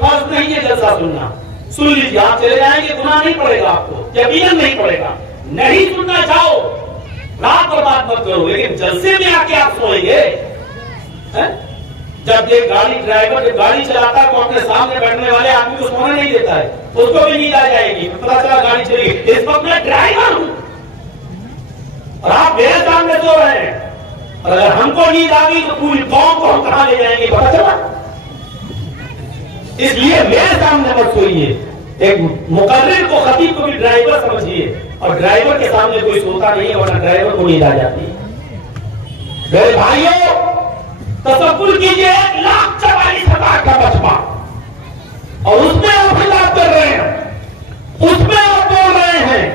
فرض نہیں ہے جلسہ سننا. سن لیجیے, آپ چلے جائیں گے گناہ نہیں پڑے گا, آپ کو یقیناً نہیں پڑے گا. نہیں سننا چاہو رات برباد مت کرو, لیکن جلسے میں آ کے آپ سوئیں گے. جب یہ گاڑی ڈرائیور جب گاڑی چلاتا ہے تو اپنے سامنے بیٹھنے والے آدمی کو سونے نہیں دیتا ہے, اس کو بھی نیند آ جائے گی, پتا چلا گاڑی چلے گی, اس وقت میں ڈرائیور ہوں اور آپ میرے سامنے سو رہے ہیں, اور اگر ہم کو نیند آ گئی تو پوری قوم کو ہم کہاں لے جائیں گے, پتا چلا. اس لیے میرے سامنے مت سوئیے. ایک مقرر کو, خطیب کو بھی ڈرائیور سمجھیے, اور ڈرائیور کے سامنے کوئی سوتا نہیں ہے, ورنہ ڈرائیور کو نیند آ جاتی ہے. میرے بھائیوں, تصور کیجئے 1,44,000 کا مجمع, اور اس میں آپ خلاف کر رہے ہیں, اس میں آپ بول رہے ہیں.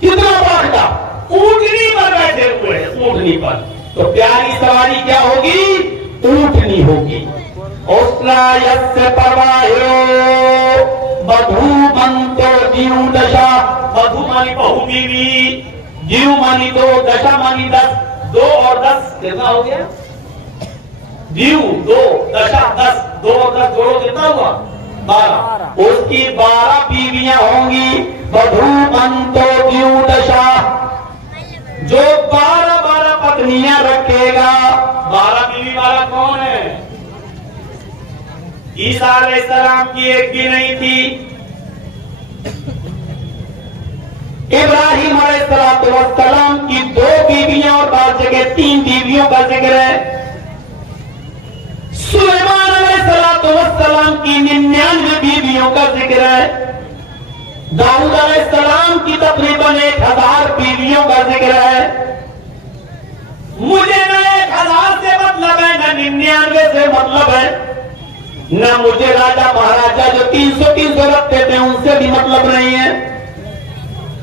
کتنا واقعہ اونٹنی پر بیٹھے ہوئے ہیں, اونٹنی پر, تو پیاری سواری کیا ہوگی؟ اونٹنی ہوگی. سے پرواہو بدھو منتو دیو دشا, بدھو مانی بہو بیوی, دیو مانی 2, دشا مانی 10, 2 اور 10 کتنا ہو گیا؟ دیو 2, دشا 10, 2 اور 10 جوڑو کتنا ہوا؟ 12. اس کی 12 بیویاں ہوں گی. بدھو منتو دیو دشا, جو 12 پتنیاں رکھے گا. 12 بیوی والا کون ہے؟ عیسیٰ علیہ السلام کی ایک بھی نہیں تھی. ابراہیم علیہ السلام کی 2 بیویاں اور بعض جگہ 3 بیویوں کا ذکر ہے. سلیمان علیہ السلام کی 99 بیویوں کا ذکر ہے. داؤد علیہ السلام کی تقریباً 1000 بیویوں کا ذکر ہے. مجھے نہ 1000 سے مطلب ہے, نہ 99 سے مطلب ہے, نہ مجھے راجا مہاراجا جو 300 رکھتے تھے ان سے بھی مطلب نہیں ہے.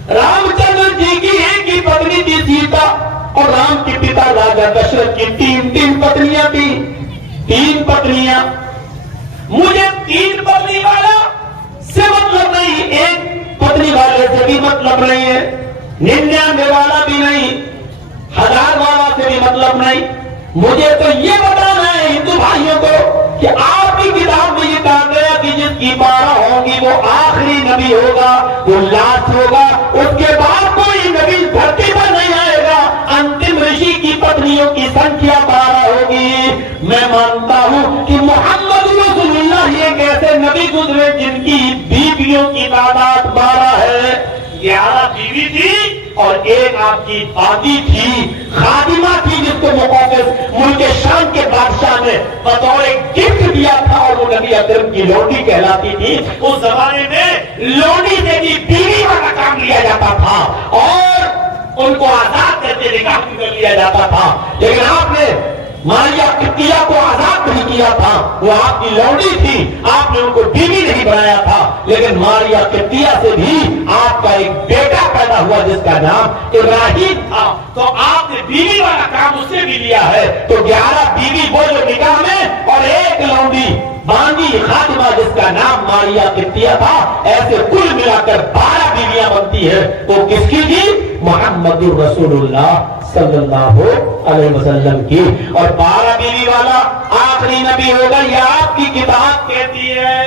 رام چندر جی کی ایک ہی پتنی تھی سیتا, اور رام کے پتا راجا دشرتھ کی 3 پتنیاں تھی. 3 پتنیاں. مجھے 3 پتنی والا سے مطلب نہیں, 1 پتنی والے سے بھی مطلب نہیں ہے, 99 والا بھی نہیں, 1000 والا سے بھی مطلب نہیں. مجھے تو یہ بتانا ہے ہندو بھائیوں کو کہ آپ کی کتاب میں یہ کہا گیا کہ جس کی 12 ہوں گی وہ آخری نبی ہوگا, وہ لاسٹ ہوگا, اس کے بعد کوئی نبی دھرتی پر نہیں آئے گا. انتم رشی کی پتنیوں کی سنکھیا 12 ہوگی. میں مانتا ہوں کہ محمد رسول اللہ ایک ایسے نبی گزرے جن کی بیویوں کی تعداد 12 ہے. 11 بیوی تھی اور 1 آپ کی بادی تھی, خادمہ تھی, جس کو مقوقس ملک شام کے بادشاہ نے بطور گفٹ دیا تھا, اور وہ نبی اکرم کی لونڈی کہلاتی تھی. اس زمانے میں لونڈی سے بھی بیوی والا کام لیا جاتا تھا, اور ان کو آزاد کرتے نکاح کر لیا جاتا تھا. لیکن آپ نے ماریا قبطیہ کو آزاد نہیں کیا تھا, وہ آپ کی لونڈی تھی, آپ نے ان کو بیوی نہیں بنایا تھا. لیکن ماریا قبطیہ سے بھی آپ کا ایک بیٹا پیدا ہوا جس کا نام ابراہیم تھا, تو آپ نے بیوی والا کام اس سے بھی لیا ہے. تو 11 بیوی وہ جو نکاح میں, اور 1 لونڈی باندی خاتمہ جس کا نام ماریا قبطیہ تھا, ایسے کل ملا کر 12 بیویاں بنتی ہے. وہ کس کی تھی؟ محمد رسول اللہ صلی اللہ علیہ وسلم کی. اور 12 بیوی والا آخری نبی ہوگا, یہ آپ کی کتاب کہتی ہے.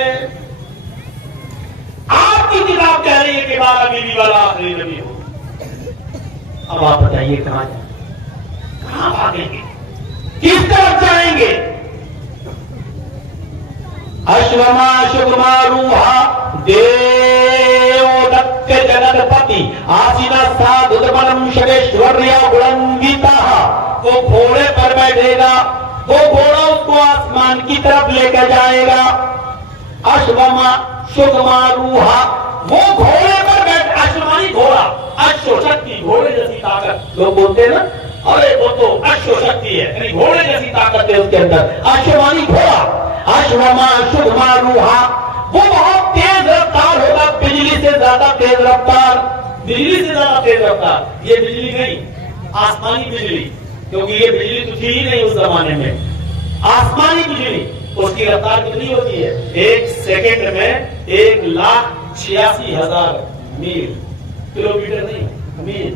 آپ کی کتاب کہہ رہی ہے کہ 12 بیوی والا آخری نبی ہوگا. اب آپ بتائیے کہاں جائیں, کہاں بھاگیں گے, کس طرف جائیں گے؟ اشوما شگما روحا دیو دکھ جگدپتی آسینا سادھمنم شگیشوریا گڑنگیتا. وہ گھوڑے پر بیٹھے گا, وہ گھوڑا اس کو آسمان کی طرف لے کر جائے گا. اشوما شگما روحا, وہ گھوڑے پر بیٹھ, اشومانی گھوڑا, اشو شکتی, گھوڑے جیسی طاقت. لوگ بولتے ہیں نا, ارے وہ تو اشو شکتی ہے, یعنی گھوڑے جیسی طاقت ہے اس کے اندر. اشومانی گھوڑا, اشوما شگما روحا, وہ بہت تیز رفتار ہوگا, بجلی سے زیادہ تیز رفتار, بجلی سے زیادہ تیز رفتار. یہ بجلی نہیں, آسمانی بجلی, کیونکہ یہ بجلی تو تھی ہی نہیں اس زمانے میں. آسمانی بجلی, اس کی رفتار کتنی ہوتی ہے؟ 1 سیکنڈ میں 1,86,000 میل, کلو میٹر نہیں, میل.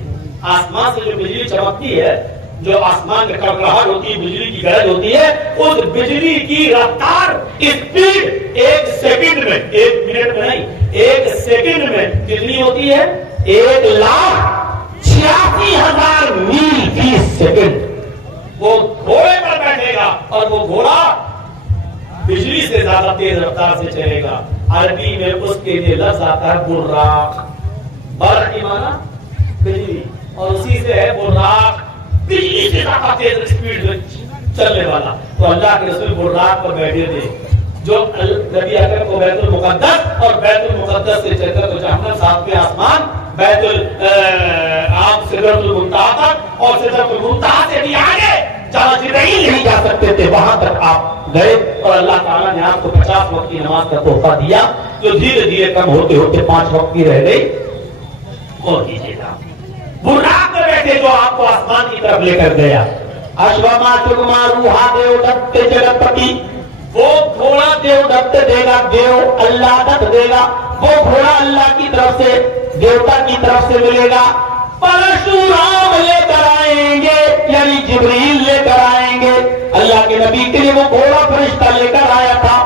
آسمان سے جو بجلی چمکتی ہے جو آسمان میں کڑکڑاہٹ ہوتی ہے، بجلی کی گرج ہوتی ہے، اس بجلی کی رفتار اسپیڈ ایک سیکنڈ میں، ایک منٹ میں نہیں، ایک سیکنڈ میں کتنی ہوتی ہے؟ 1,86,000 میل فی سیکنڈ۔ وہ گھوڑے پر بیٹھے گا اور وہ گھوڑا بجلی سے زیادہ تیز رفتار سے چلے گا۔ عربی میں اس کے لیے لفظ آتا ہے براق۔ برق کی معنی بجلی، اور اسی سے ہے براق، بجلی سے زیادہ تیز اسپیڈ میں چلنے والا۔ تو اللہ کے رسول براق پر بیٹھے تھے، جو نبی اکرم کو بیت المقدس اور بیت المقدس سے چل کر تو جہنم ساتویں آسمان بیت عام سدرۃ المنتہا تک، اور سدرۃ المنتہا سے بھی آگے جہاں جبرائیل نہیں جا سکتے تھے وہاں تک آپ گئے، اور اللہ تعالیٰ نے آپ کو 50 وقت کی نماز کا تحفہ دیا، جو دھیرے دھیرے کم ہوتے ہوتے 5 وقت کی رہ گئی۔ اور کیجیے گا براق میں بیٹھے جو آپ کو آسمان کی طرف لے کر گیا۔ اشوما چکما روحا دیو دت جگتپتی، وہ گھوڑا دیو دت دے گا، دیو اللہ دت دے گا، وہ گھوڑا اللہ کی طرف سے، دیوتا کی طرف سے ملے گا۔ پرشورام لے کر آئیں گے، یعنی جبریل لے کر آئیں گے۔ اللہ کے نبی کے لیے وہ گھوڑا فرشتہ لے کر آیا تھا،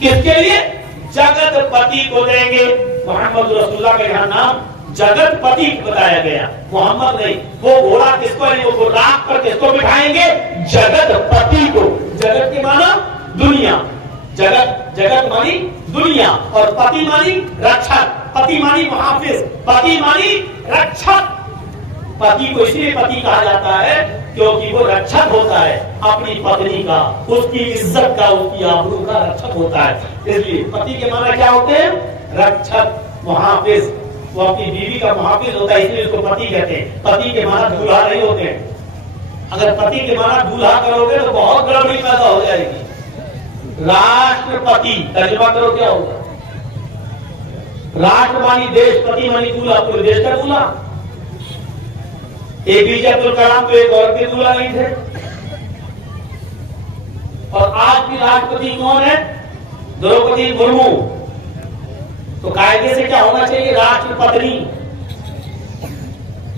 کس کے لیے؟ جگت پتی کو دیں گے۔ محمد رسول اللہ کا یہاں نام جگت پتی بتایا گیا، محمد نہیں۔ وہ گھوڑا کس کو، وہ راک پر کس کو بٹھائیں گے؟ جگت پتی کو۔ جگت کی معنی دنیا، جگت، جگت مانی دنیا، اور پتی مانی رکشک، پتی مانی محافظ، پتی مانی رکشک۔ پتی کو اس لیے پتی کہا جاتا ہے کیونکہ وہ رکشک ہوتا ہے اپنی پتنی کا، اس کی عزت کا، اس کی آبرو کا رکشک ہوتا ہے، اس لیے پتی کے معنی کیا ہوتے ہیں؟ رکشک، محافظ۔ وہ اپنی بیوی کا محافظ ہوتا ہے، اس لیے اس کو پتی کہتے ہیں۔ پتی کے معنی دولہا نہیں ہوتے ہیں۔ اگر پتی کے معنی دولہا کرو گے تو بہت گڑبڑی پیدا ہو جائے گی۔ راشٹرپتی ترجمہ کرو کیا ہوگا؟ راشٹر مانی دیش، پتی مانی دولہا، پورے دیش کا دولہا۔ اے پی جے عبد الکلام تو ایک عورت کے دولہا نہیں تھے۔ اور آج بھی راشٹرپتی کون ہے؟ دروپدی مرمو۔ تو قاعدے سے کیا ہونا چاہیے؟ راشٹر پتنی،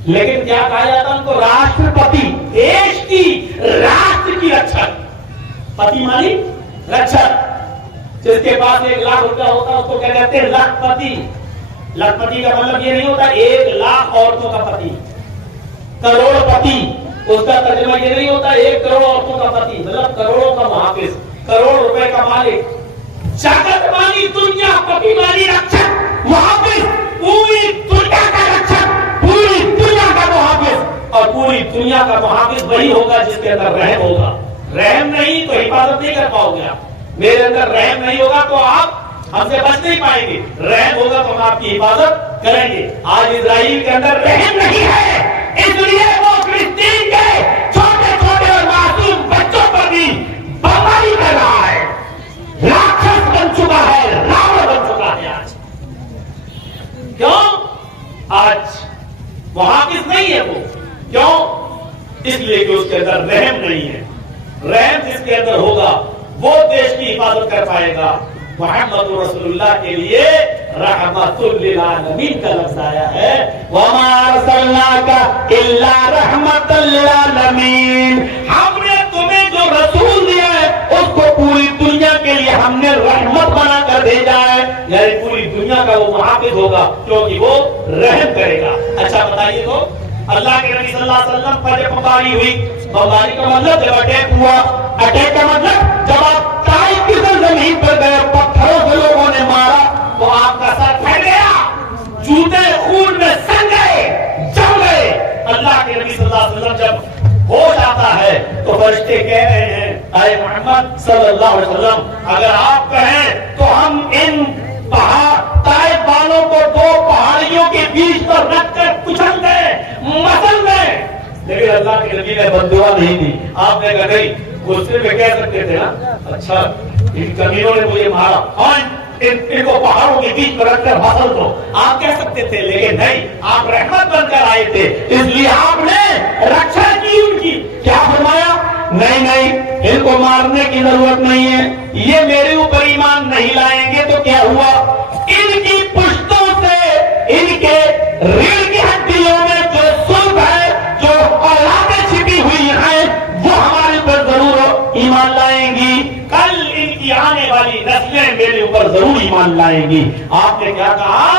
لیکن کیا کہا جاتا ان کو؟ راشٹرپتی، دیش کی، راشٹر کی رکشک۔ پتی مانی رکشک۔ جس کے پاس 1,00,000 روپیہ ہوتا ہے اس کو کیا کہتے ہیں؟ لاکھ پتی۔ لاکھ پتی کا مطلب یہ نہیں ہوتا 1,00,000 عورتوں کا پتی۔ کروڑ پتی، اس کا ترجمہ یہ نہیں ہوتا 1 کروڑ عورتوں کا پتی، مطلب کروڑوں کا محافظ، کروڑ روپے کا مالک۔ جگت مانی دنیا، پتی مانی رکشک، محافظ، پوری دنیا کا رکشک، پوری دنیا کا محافظ۔ اور پوری دنیا کا محافظ وہی ہوگا جس کے اندر رحم ہوگا۔ رحم نہیں تو حفاظت نہیں کر پاؤ گے آپ۔ میرے اندر رحم نہیں ہوگا تو آپ ہم سے بچ نہیں پائیں گے، رحم ہوگا تو ہم آپ کی حفاظت کریں گے۔ آج اسرائیل کے اندر رحم نہیں ہے، اس لیے وہ فلسطین کے چھوٹے چھوٹے اور معصوم بچوں پر بھی بمباری کر رہا ہے، راکشس بن چکا ہے، راون بن چکا ہے۔ آج کیوں؟ آج محافظ نہیں ہے وہ، کیوں؟ اس لیے کہ اس کے اندر رحم نہیں ہے۔ رحم جس کے اندر ہوگا وہ دیش کی حفاظت کر پائے گا۔ محمد رسول اللہ کے لیے رحمت للعالمین کا لفظ آیا ہے، وما ارسلناک الا رحمت للعالمین۔ ہم نے تمہیں جو رسول دیا ہے اس کو پوری دنیا کے لیے ہم نے رحمت بنا کر بھیجا ہے، یعنی پوری دنیا کا وہ محافظ ہوگا کیونکہ وہ رحم کرے گا۔ اچھا بتائیے تو اللہ کے نبی صلی اللہ علیہ وسلم پر جب بمباری ہوئی، بمباری کا مطلب جب اٹیک ہوا، اٹیک کا مطلب جب آپ طائف کی زمین پر گئے، پتھروں سے لوگوں نے مارا تو آپ کا سر پھٹ گیا، جوتے خون میں سن گئے، جم گئے۔ اللہ کے نبی صلی اللہ علیہ وسلم جب ہو جاتا ہے تو فرشتے کہہ رہے ہیں اے محمد صلی اللہ علیہ وسلم اگر آپ کہیں تو ہم ان طائف والوں کو 2 پہاڑیوں کے بیچ پر رکھ کر کچل دیں، مسل دیں۔ لیکن اللہ کے نبی نے بددعا نہیں دی۔ آپ نے کہا نہیں، غصے میں کہہ سکتے تھے نا، اچھا ان کمینوں نے مجھے مارا، ان کو پہاڑوں کے بیچ پر رکھ کر مسل دو، آپ کہہ سکتے تھے، لیکن نہیں، آپ رحمت بن کر آئے تھے، اس لیے آپ نے رکشا کی ان کی۔ کیا فرمایا؟ نہیں نہیں، ان کو مارنے کی ضرورت نہیں ہے، یہ میرے اوپر ایمان نہیں لائیں گے تو کیا ہوا؟ ان کی پشتوں سے، ان کے ریڑھ کی ہڈیوں میں جو سلب ہے، جو اولادیں چھپی کی آنے والی نسلیں میرے اوپر ضرور ایمان لائیں گی. آپ نے کیا کہا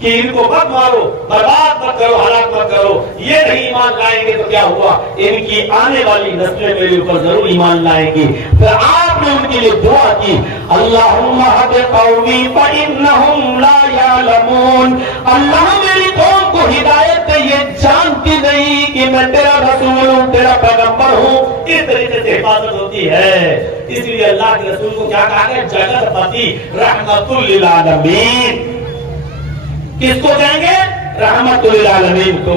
کہ ان کو مت مارو، برباد مت کرو، ہلاک مت کرو. یہ نہیں ایمان لائیں گے تو کیا ہوا؟ ان کی آنے والی نسلیں میرے اوپر ضرور ایمان لائیں گی. پھر آپ نے ان کے لیے دعا کی، اللہم اہد قومی فانہم لا یعلمون. اللہ میری قوم کو ہدایت دے، یہ جانتی نہیں کہ میں تیرا رسول ہوں، تیرا پیغمبر ہوں. اس طریقے سے حفاظت ہوتی ہے. اس لیے اللہ کے رسول کو کیا کہا گیا؟ جگت پتی رحمت للعالمین. کس کو کہیں گے؟ رحمت للعالمین کو.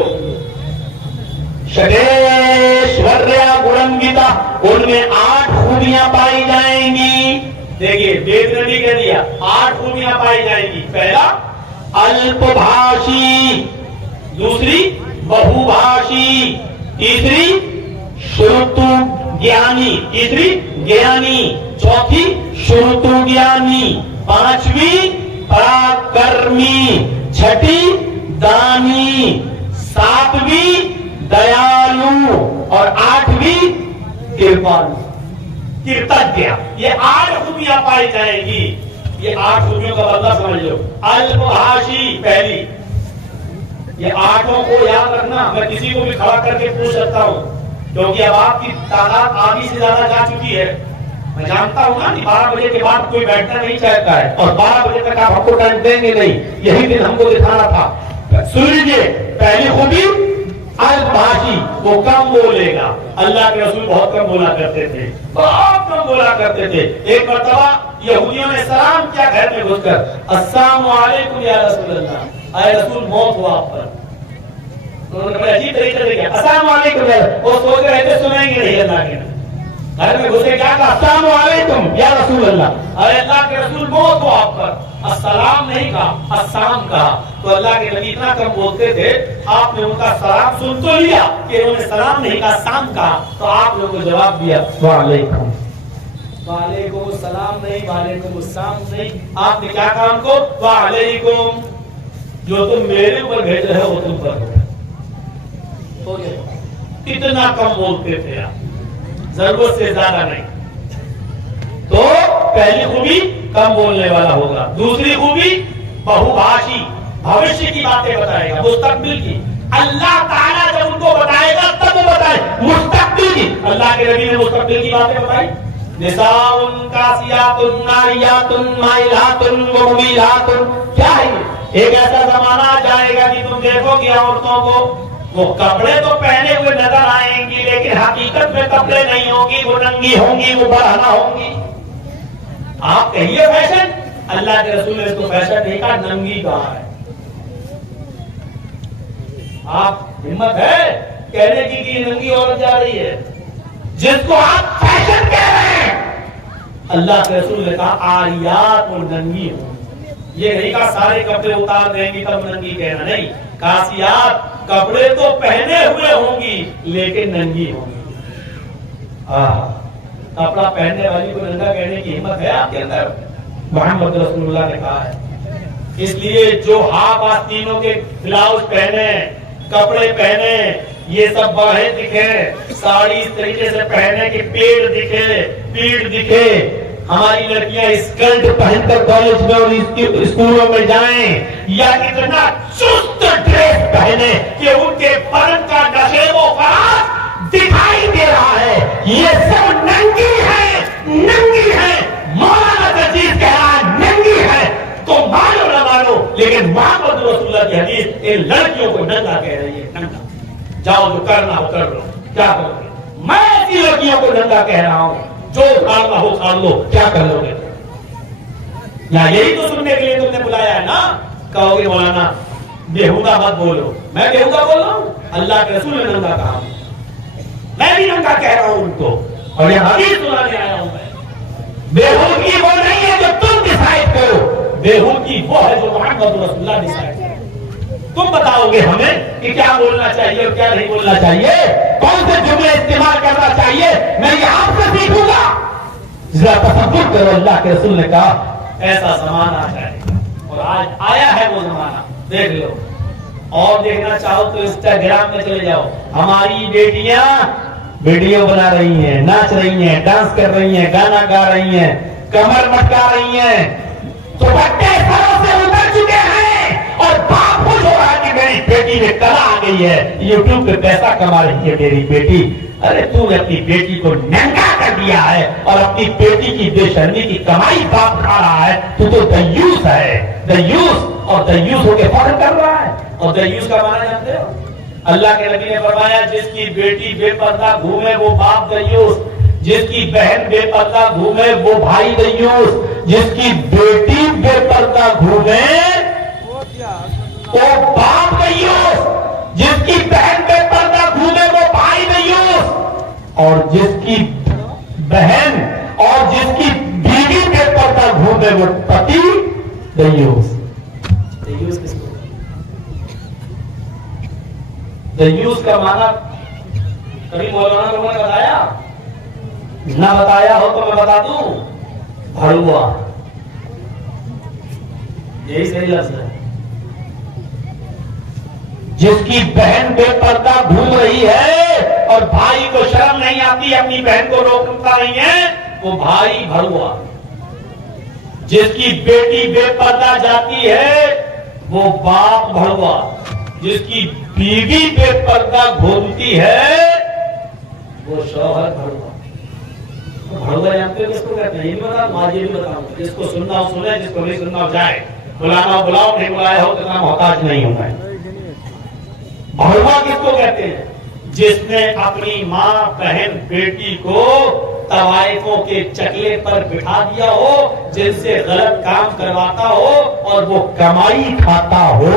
شڈیشوریا گڑنگتا، ان میں 8 خوبیاں پائی جائیں گی. دیکھیے وید نے بھی کہہ دیا 8 خوبیاں پائی جائیں گی. پہلا الپ بھاشی، دوسری بہو بھاشی، تیسری شروتو گیانی، تیسری گیانی، چوتھی شروتو گیانی، پانچویں پراکرمی، چھٹی دانی، ساتویں دیالو اور 8ویں کرپالو، کرتجیہ. یہ 8 خوبیاں پائی جائیں گی. یہ 8 خوبیوں کا مطلب سمجھ لو. البھاشی پہلی، یہ 8 کو یاد رکھنا. میں کسی کو بھی کھڑا کر کے پوچھ سکتا ہوں کیونکہ اب آپ کی تعداد آدھی سے زیادہ جا چکی ہے. میں جانتا ہوں نا کہ 12 بجے کے بعد کوئی بیٹھنا نہیں چاہتا ہے اور 12 بجے تک آپ ہم کو ٹائم دیں گے نہیں. یہی دن ہم کو دکھانا تھا. سن لیجیے پہلی خوبی البھاشی، وہ کم بولے گا. اللہ کے رسول بہت کم بولا کرتے تھے، بہت کم بولا کرتے تھے. ایک مرتبہ یہودیوں نے سلام کیا گھر میں گھس کر، السلام علیکم یا رسول اللہ، اے رسول موت ہوا آپ پر. انہوں نے بڑے عجیب طریقے سے کیا السلام علیکم. وہ سوچ رہے تھے سنیں گے نہیں. اللہ کے گھر میں گھسے کیا کہا؟ السلام علیکم یا رسول اللہ، ارے اللہ کے رسول موت ہو آپ پر. السلام نہیں کہا، السلام کہا. تو اللہ کے نبی اتنا کم بولتے تھے، آپ نے ان کا سلام سن تو لیا کہ انہوں نے سلام نہیں کہا، السلام کہا. تو آپ لوگوں کو جواب دیا وعلیکم. وعلیکم السلام نہیں، وعلیکم السلام نہیں. آپ نے کیا کہا ان کو؟ وعلیکم. جو تم میرے اوپر بھیج رہے ہو تم پر ہو گیا. اتنا کم بولتے تھے آپ، ضرورت سے زیادہ نہیں. تو پہلی خوبی کم بولنے والا ہوگا. دوسری خوبی بہو بھاشی، بھوشیہ کی باتیں بتائے گا، مستقبل کی. اللہ تعالیٰ جب ان کو بتائے گا تب وہ بتائے مستقبل کی. اللہ کے نبی نے مستقبل کی باتیں بتائی. نساء کاسیات ناریات مائلات ممیلات. کیا ہے ایک ایسا زمانہ جائے گا کہ تم دیکھو گے عورتوں کو وہ کپڑے تو پہنے ہوئے نظر آئیں گی لیکن حقیقت میں کپڑے نہیں ہوں گی، وہ ننگی ہوں گی، وہ برہنہ ہوں گی. آپ کہیے فیشن، اللہ کے رسول نے اس کو فیشن نہیں کہا، ننگی کہا ہے. آپ ہمت ہے کہنے کی کہ ننگی عورت جا رہی ہے جس کو آپ فیشن کہہ رہے ہیں؟ اللہ کے رسول نے کہا عاریات اور ننگی ہوں. یہ نہیں کہا سارے کپڑے اتار دیں گی تب ننگی کہنا، نہیں. کاسیات کپڑے تو پہنے ہوئے ہوں گی لیکن ننگی ہوں گی. کپڑا پہننے والی کو ننگا کہنے کی ہمت ہے آپ کے اندر؟ محمد رسول اللہ نے کہا ہے. اس لیے جو ہاف آستینوں کے بلاؤز پہنے، کپڑے پہنے، یہ سب باہیں دکھے، ساڑی اس طریقے سے پہنے کہ پیڑ دکھے، پیڑ دکھے. ہماری لڑکیاں اسکرٹ پہن کر کالج میں اور اسکولوں میں جائیں یا اتنا چست ڈریس پہنے کہ ان کے بدن کا نشیب و فراز دکھائی دے رہا ہے. یہ سب ننگی ہے، ننگی ہے. مولانا تجیز کہہ رہا ہے ننگی ہے. تو مانو نہ مانو لیکن محمد رسول اللہ کی حدیث ان لڑکیوں کو ننگا کہہ رہی ہے. ننگا جاؤ جو کرنا ہو کر لو، کیا کرو گے؟ میں ایسی لڑکیوں کو ننگا کہہ رہا ہوں، جو کھانا ہو کھا لو، کیا کر لو گے؟ یا یہی تو سننے کے لیے تم نے بلایا ہے نا؟ کہو گے مولانا بےہودہ مت بولو. میں بےہودہ بول رہا ہوں؟ اللہ کے رسول نے ننگا کہا، میں بھی ننگا کہہ رہا ہوں ان کو، اور یہ حدیث سنانے آیا ہوں. میں بےہودگی وہ نہیں ہے جو تم ڈیسائیڈ کرو، بےہودگی وہ ہے جو محمد رسول اللہ ڈیسائیڈ کرو. تم بتاؤ گے ہمیں کہ کیا بولنا چاہیے اور کیا نہیں بولنا چاہیے، کون سے جملے استعمال کرنا چاہیے. میں یہ آپ سے سیکھوں گا. ذرا تصور کرو، اللہ کے رسول نے کہا ایسا زمانہ آ جائے گا اور آج آیا ہے وہ زمانہ. دیکھ لو، اور دیکھنا چاہو تو انسٹاگرام میں چلے جاؤ. ہماری بیٹیاں ویڈیو بنا رہی ہیں، ناچ رہی ہیں، ڈانس کر رہی ہیں، گانا گا رہی ہیں. کمر مٹکا رہی ہیں, دوپٹے سروں سے اتر چکے ہیں, اور باپ خوش ہو رہا ہے کہ میری بیٹی میں کلا آ گئی ہے, یوٹیوب پہ پیسہ کما رہی ہے میری بیٹی. ارے تو نے اپنی بیٹی کو ننگا کر دیا ہے اور اپنی بیٹی کی بے شرمی کی کمائی باپ کھا رہا ہے. تو دیوس ہے, دیوس, اور دیوس ہو کے فخر کر رہا ہے. اور دیوس کا معنی جانتے ہو؟ اللہ کے نبی نے فرمایا جس کی بیٹی بے پردہ گھومے وہ باپ دیوس, جس کی بہن بے پردہ گھومے وہ بھائی دیوس, جس کی بیٹی بے پردہ گھومے وہ باپ دیوس, جس کی بہن بے پردہ گھومے وہ بھائی دیوس, اور جس کی بہن اور جس کی بیوی بے پردہ گھومے وہ پتی دیوس. دیوس کس کو؟ دیوس کا معنی کبھی مولانا لوگوں نے بتایا؟ نہ بتایا ہو تو میں بتا دوں, بھڑوا. یہی صحیح لفظ ہے. جس کی بہن بے پردہ گھوم رہی ہے اور بھائی کو شرم نہیں آتی اپنی بہن کو روکتا نہیں ہے, وہ بھائی بھڑوا. جس کی بیٹی بے پردہ جاتی ہے وہ باپ بھڑوا. جس کی بیوی بے پردہ گھومتی ہے وہ شوہر بھڑوا. بھڑوا جانتے ہو کس کو کہتے ہیں؟ یہ بتا, ماجی بھی بتاؤں. جس کو سننا ہو سنے, جس کو نہیں سننا ہو جائے. بلانا ہو بلاؤ, نہیں بلایا ہو تو محتاج نہیں ہوں میں. بھڑوا کس کو کہتے ہیں؟ جس نے اپنی ماں بہن بیٹی کو طوائفوں کے چکلے پر بٹھا دیا ہو, جن سے غلط کام کرواتا ہو اور وہ کمائی کھاتا ہو,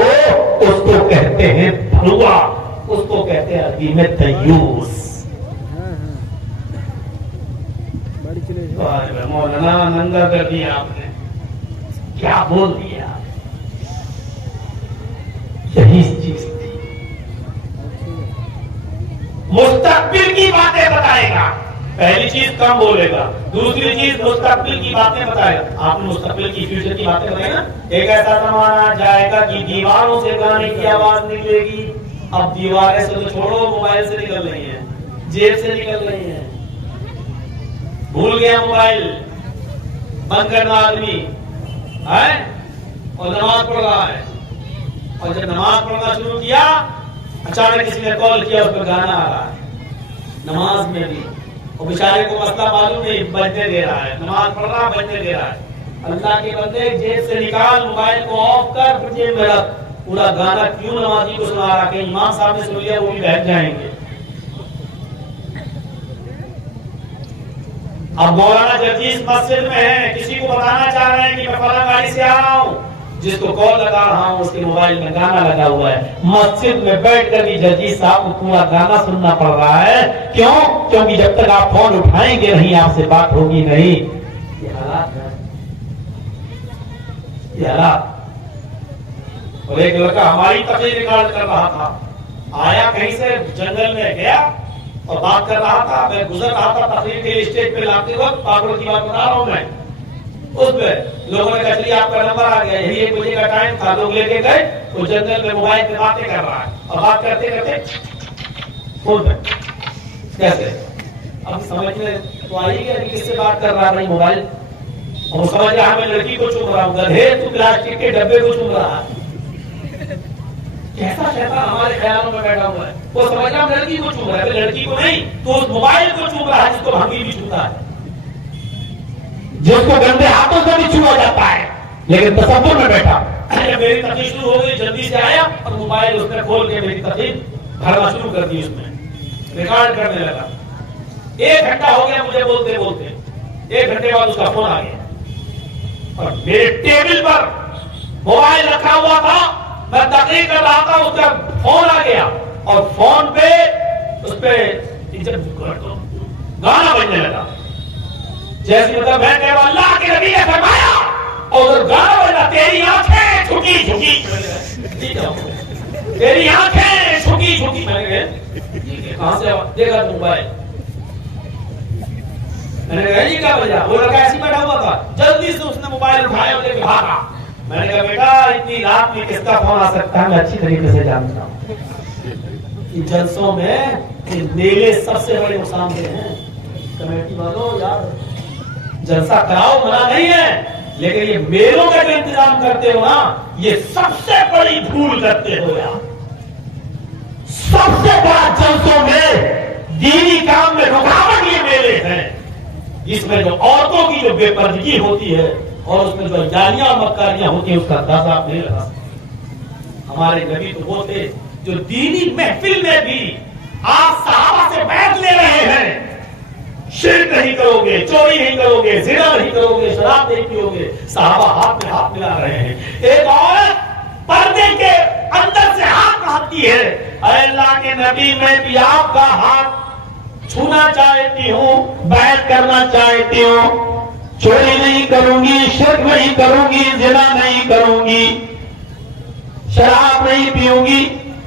اس کو کہتے ہیں بھڑوا. اس کو کہتے ہیں عربی میں دیوس. مولانا ننگا کر دیا آپ نے, کیا بول دیا. یہی چیز تھی. مستقبل کی باتیں بتائے گا. پہلی چیز کم بولے گا, دوسری چیز مستقبل کی باتیں بتائے گا. آپ نے مستقبل کی فیوچر کی باتیں بتائی نا. ایک ایسا زمانہ جائے گا کہ دیواروں سے گانے کی آواز نکلے گی. اب دیواریں سے تو چھوڑو, موبائل سے نکل رہی ہیں, جیب سے نکل رہی ہیں. بھول گیا موبائل بند کرنا آدمی ہے اور نماز پڑھ رہا ہے, اور جب نماز پڑھنا شروع کیا اچانک کسی نے کال کیا, اس پہ گانا آ رہا ہے نماز میں بھی, اور بیچارے کو مسئلہ معلوم نہیں, بجنے دے رہا ہے, نماز پڑھ رہا بجنے دے رہا ہے. اللہ کے بندے جیب سے نکال, موبائل کو آف کر, پھر جیب میں رکھ. پورا گانا کیوں نمازی کو سنا رہا کہ امام صاحب نے سن لیا وہ بھی بہت جائیں گے. اب مولانا جرجیس مسجد میں ہے, کسی کو بتانا چاہ رہے ہیں کہ میں فلاں گاڑی سے آ رہا ہوں, جس کو کال لگا رہا ہوں اس کے موبائل میں گانا لگا ہوا ہے. مسجد میں بیٹھ کر بھی جرجیس صاحب کو پورا گانا سننا پڑ رہا ہے. کیوں؟ کیونکہ جب تک آپ فون اٹھائیں گے نہیں آپ سے بات ہوگی نہیں. یہ حالات ہے, یہ حالات. اور ایک لڑکا ہماری تقریر ریکارڈ کر رہا تھا, آیا کہیں سے جنگل میں گیا اور بات کر رہا تھا. میں گزر رہا تھا تقریر کے اسٹیج پہ لاتے وقت, پاگلوں کی بات بتا رہا ہوں میں. اس پہ لوگوں نے کہا چلیے آپ کا نمبر آ گیا, یہی 1 بجے کا ٹائم تھا, لوگ لے کے گئے. وہ جنگل میں موبائل پہ باتیں کر رہا ہے, اور بات کرتے کرتے فون پہ کیسے. اب سمجھنے تو آئی گیا کہ کس سے بات کر رہا بھائی موبائل. اور وہ سمجھ رہا میں لڑکی کو چوم رہا ہوں. گدھے تو پلاسٹک کے ڈبے کو چوم رہا ہے. کیسا کہتا ہمارے خیالوں میں بیٹھا ہوا ہے. وہ سمجھ رہا لڑکی کو چوم رہا ہے, لڑکی کو نہیں تو اس موبائل کو چوم رہا ہے جس کو بھنگی بھی چومتا ہے, جس کو گندے ہاتھوں سے بھی چوما جاتا ہے. لیکن تصور میں بیٹھا, میری تقریر شروع ہو گئی, جلدی سے آیا اور موبائل اس نے کھول کے میری تقریر بھرنا شروع کر دی, اس میں ریکارڈ کرنے لگا. 1 گھنٹہ ہو گیا مجھے بولتے بولتے. 1 گھنٹے بعد اس کا فون آ گیا, اور میرے ٹیبل پر موبائل رکھا ہوا تھا, میں تقریر کر رہا تھا, اس کا فون آ گیا, اور فون پہ اس پہ گانا بجنے لگا. جیسے مطلب میں کہہ رہا ہوں اللہ کے نبی نے فرمایا, اور گانا بجنا تیری آنکھیں جھکی جھکی, تیری آنکھیں جھکی جھکی. میں نے کہا کہاں سے دیکھا موبائل, میں نے کہا یہ کیا بجا. وہ لڑکا ایسی بیٹھا ہوا تھا, جلدی سے اس نے موبائل اٹھایا اور لے کے بھاگا. میں نے کہا بیٹا اتنی رات میں کس کا فون آ سکتا ہے, میں اچھی طریقے سے جانتا ہوں. جلسوں میں نیلے سب سے بڑے نقصان دہ ہیں. کمیٹی والوں یاد جلسہ کراؤ منع نہیں ہے، لیکن یہ میلوں کا جو انتظام کرتے ہو نا، یہ سب سے بڑی بھول کرتے ہو یار۔ سب سے بڑا جلسوں میں دینی کام میں رکاوٹ یہ میلے ہیں، اس میں جو عورتوں کی جو بے پردگی ہوتی ہے اور اس میں جو جالیاں اور مکاریاں ہوتی ہیں، اس کا اندازہ آپ نہیں لگا سکتے۔ ہمارے نبی تو وہ تھے جو دینی محفل میں بھی آپ صحابہ سے بیعت لے رہے ہیں، شرک نہیں کرو گے، چوری نہیں کرو گے، زنا نہیں کرو گے، شراب نہیں پیو گے، صحابہ ہاتھ میں ہاتھ ملا رہے ہیں۔ ایک عورت پردے کے اندر سے ہاتھ بڑھاتی ہے، اے اللہ کے نبی میں بھی آپ کا ہاتھ چھونا چاہتی ہوں، بیعت کرنا چاہتی ہوں، چوری نہیں کروں گی، شرک نہیں کروں گی، زنا نہیں کروں گی، شراب نہیں پیوں گی۔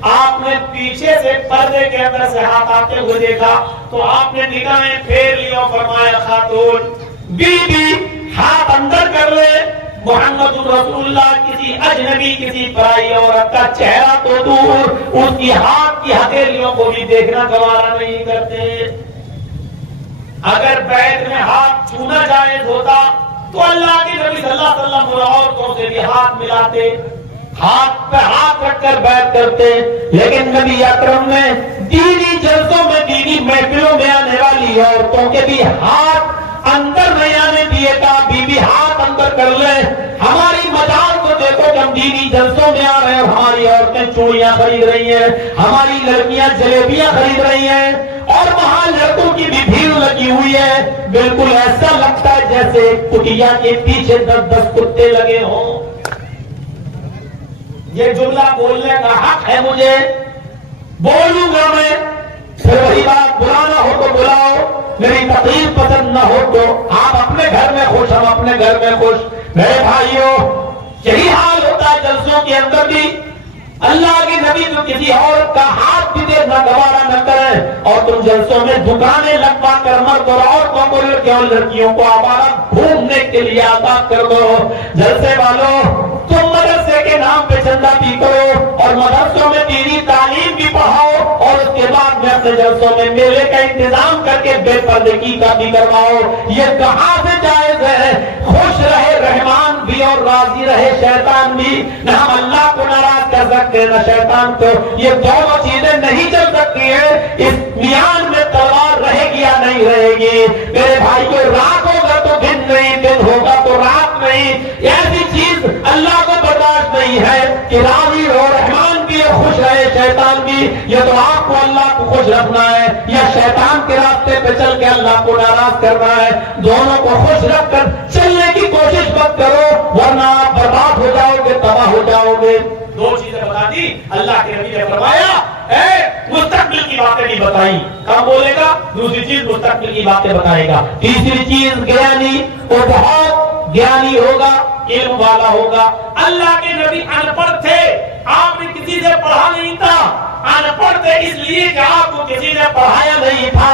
آپ نے پیچھے سے پردے کے اندر سے ہاتھ آتے ہوئے دیکھا تو آپ نے نگاہیں پھیر لی اور فرمایا خاتون بی بی ہاتھ اندر کر لے، محمد رسول اللہ کسی اجنبی کسی پرائی عورت کا چہرہ تو دور اس کی ہاتھ کی ہتھیلیوں کو بھی دیکھنا گوارا نہیں کرتے۔ اگر بیعت میں ہاتھ چھونا جائز ہوتا تو اللہ کے نبی صلی اللہ علیہ وسلم عورتوں سے بھی ہاتھ ملاتے، ہاتھ پہ ہاتھ رکھ کر بیعت کرتے، لیکن نبی اکرم نے دینی جلسوں میں دینی محفلوں میں آنے والی عورتوں کے بھی ہاتھ اندر نہیں آنے دیے تھا۔ بی بی ہاتھ اندر کر لے۔ ہماری مجال کو دیکھو کہ ہم دینی جلسوں میں آ رہے ہیں، ہماری عورتیں چوڑیاں خرید رہی ہیں، ہماری لڑکیاں جلیبیاں خرید رہی ہیں، اور وہاں لڑکوں کی بھی بھیڑ لگی ہوئی ہے، بالکل ایسا لگتا ہے جیسے کٹیا کے پیچھے 10 کتے لگے ہوں۔ یہ جملہ بولنے کا حق ہے مجھے، بولوں گا میں، پھر وہی بات بلانا ہو تو بلاؤ، میری تقریر پسند نہ ہو تو آپ اپنے گھر میں خوش، ہم اپنے گھر میں خوش۔ میرے بھائیوں، یہی حال ہوتا ہے جلسوں کے اندر بھی۔ اللہ کے نبی تو کسی عورت کا ہاتھ بھی دیکھنا گوارا نہ کریں، اور تم جلسوں میں دکانیں لگوا کر مرد اور عورتوں کو، لڑکیوں کو آوارہ گھومنے کے لیے آزاد کر دو۔ جلسے والوں، تم مدرسے کے نام پہ چندہ بھی کرو اور مدرسوں میں دینی تعلیم بھی پڑھاؤ، اور اس کے بعد میں اپنے جلسوں میں میلے کا انتظام کر کے بے پردگی کا بھی کرواؤ۔ یہ کہاں سے جائز ہے؟ خوش رہے رحمان بھی اور راضی رہے شیطان بھی، نہ ہم اللہ کو ناراض کر سکتے نہ شیطان کو۔ یہ دونوں چیزیں نہیں چل سکتی ہیں۔ اس میان میں تلوار رہے گی یا نہیں رہے گی؟ میرے بھائی کو رات ہوگا تو دن نہیں، دن ہوگا تو رات نہیں۔ ایسی چیز اللہ کو برداشت نہیں ہے کہ راضی ہو رحمان بھی اور خوش رہے شیطان بھی۔ یہ تو آپ کو اللہ کو خوش رکھنا ہے یا شیطان کے راستے پہ چل کے اللہ کو ناراض کرنا ہے؟ دونوں کو خوش رکھ کر چلنے کی کوشش مت کرو، ورنہ آپ برباد ہو جاؤ گے، تباہ ہو جاؤ گے۔ دو چیزیں بتا دی اللہ کے نبی نے، فرمایا مستقبل کی باتیں نہیں بتائی، کہاں بولے گا؟ دوسری چیز مستقبل کی باتیں بتائے گا۔ تیسری چیز گیانی، وہ بہت گیانی ہوگا، علم والا ہوگا۔ اللہ کے نبی ان پڑھ تھے، آپ نے کسی سے پڑھا نہیں تھا، ان پڑھ تھے اس لیے کہ آپ کو کسی نے پڑھایا نہیں تھا،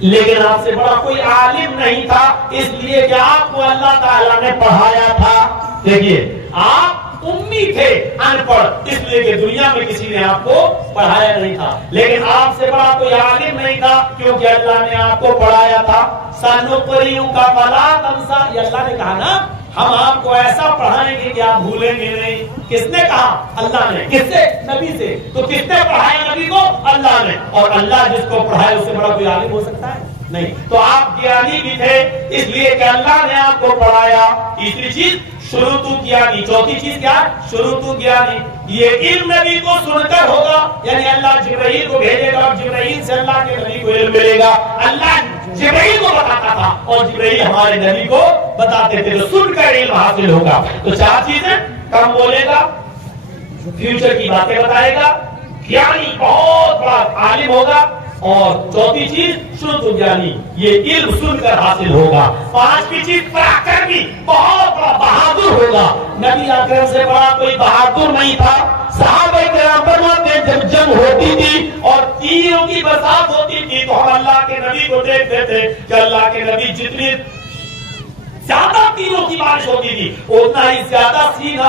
لیکن آپ سے بڑا کوئی عالم نہیں تھا اس لیے کہ آپ کو اللہ تعالیٰ نے پڑھایا تھا۔ دیکھیے، آپ امی تھے، ان پڑھ، اس لیے کہ دنیا میں کسی نے آپ کو پڑھایا نہیں تھا، لیکن آپ سے بڑا کوئی عالم نہیں تھا کیونکہ اللہ نے آپ کو پڑھایا تھا۔ سَنُقْرِئُكَ فَلَا تَنْسَىٰ، یہ اللہ نے کہا نا، ہم آپ کو ایسا پڑھائیں گے کہ آپ بھولیں گے نہیں۔ کس نے کہا؟ اللہ نے۔ کس سے؟ نبی سے۔ تو کس نے پڑھایا نبی کو؟ اللہ نے۔ اور اللہ جس کو پڑھائے اس سے بڑا کوئی عالم ہو سکتا ہے؟ نہیں۔ تو آپ گیانی بھی تھے اس لیے کہ اللہ نے آپ کو پڑھایا۔ تیسری چیز شروط گیانی، چوتھی چیز کیا؟ شروط گیانی، یہ علم نبی کو سن کر ہوگا، یعنی اللہ جبرائیل کو بھیجے گا اور جبرائیل سے اللہ کے نبی کو علم ملے گا۔ اللہ جبرائیل کو بتاتا تھا اور جبرائیل ہمارے نبی کو بتاتے تھے، تو سن کر علم حاصل ہوگا۔ تو چار چیزیں، کم بولے گا، فیوچر کی باتیں بتائے گا، گیانی بہت بڑا عالم ہوگا، اور چوتھی چیز شروط گیانی، یہ علم سن کر حاصل ہوگا۔ پانچویں چیز پراکرمی، بہت بڑا بہادر ہوگا۔ نبی اکرم سے بڑا کوئی بہادر نہیں تھا۔ صحابہ کرام فرماتے ہیں جب جنگ ہوتی تھی اور تیروں کی برسات ہوتی تھی تو ہم اللہ کے نبی کو دیکھتے تھے کہ اللہ کے نبی جتنی زیادہ تیروں کی بارش ہوتی تھی اتنا ہی زیادہ سینہ